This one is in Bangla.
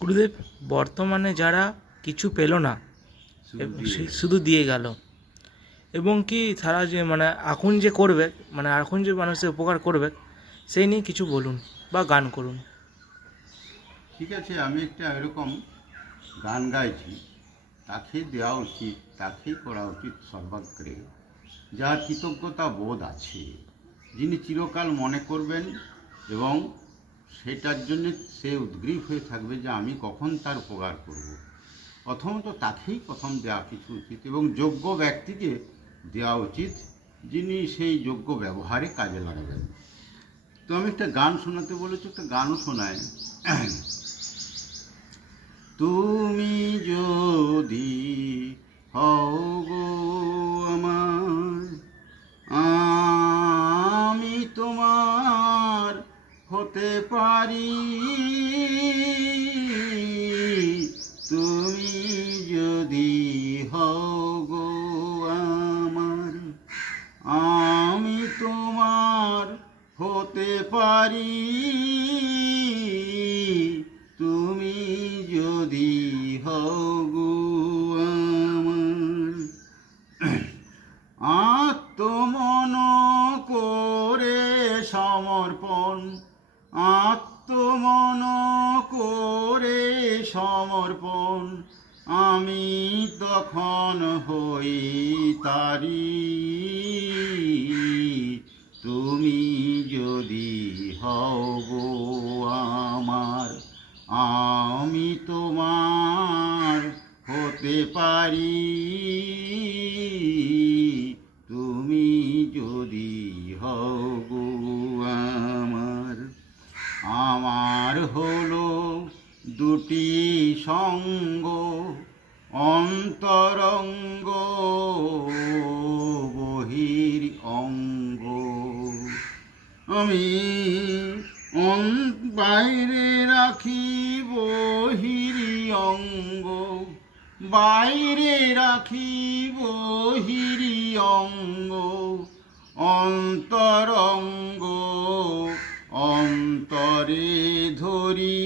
গুরুদেব, বর্তমানে যারা কিছু পেল না শুধু দিয়ে গেল, এবং কি তারা যে এখন যে করবে, এখন যে মানুষের উপকার করবে, সেই নিয়ে কিছু বলুন বা গান করুন। ঠিক আছে, আমি একটা এরকম গান গাইছি। তাকে দেওয়া উচিত, তাকেই করা উচিত সর্বাগ্রে, যার কৃতজ্ঞতা বোধ আছে, যিনি চিরকাল মনে করবেন এবং সেটার জন্য সে উদ্গ্রীব হয়ে থাকবে যে আমি কখন তার উপকার করব। প্রথমত তাকেই প্রথম দেওয়া কিছু উচিত এবং যোগ্য ব্যক্তিকে দেওয়া উচিত, যিনি সেই যোগ্য ব্যবহারে কাজে লাগাবেন। তো আমি একটা গান শোনাতে বলেছি, একটা গানও শোনায়। তুমি যদি হও গো আমার, আমি তোমার হতে পারি। তুমি যদি হও গো আমার, আমি তোমার হতে পারি। তুমি যদি হও গো আমার, আত্মমন করে সমর্পণ, আত্মমন করে সমর্পণ, আমি তখন হই তারি। তুমি যদি হও গো আমার, আমি তোমার হতে পারি। তুমি যদি হও গো আমার। আমার হলো দুটি সঙ্গ, অন্তরঙ্গ বহির অঙ্গ। আমি বাইরে রাখি বহিরি অঙ্গ, বাইরে রাখি বহিরি অঙ্গ, অন্তরঙ্গ অন্তরে ধরি।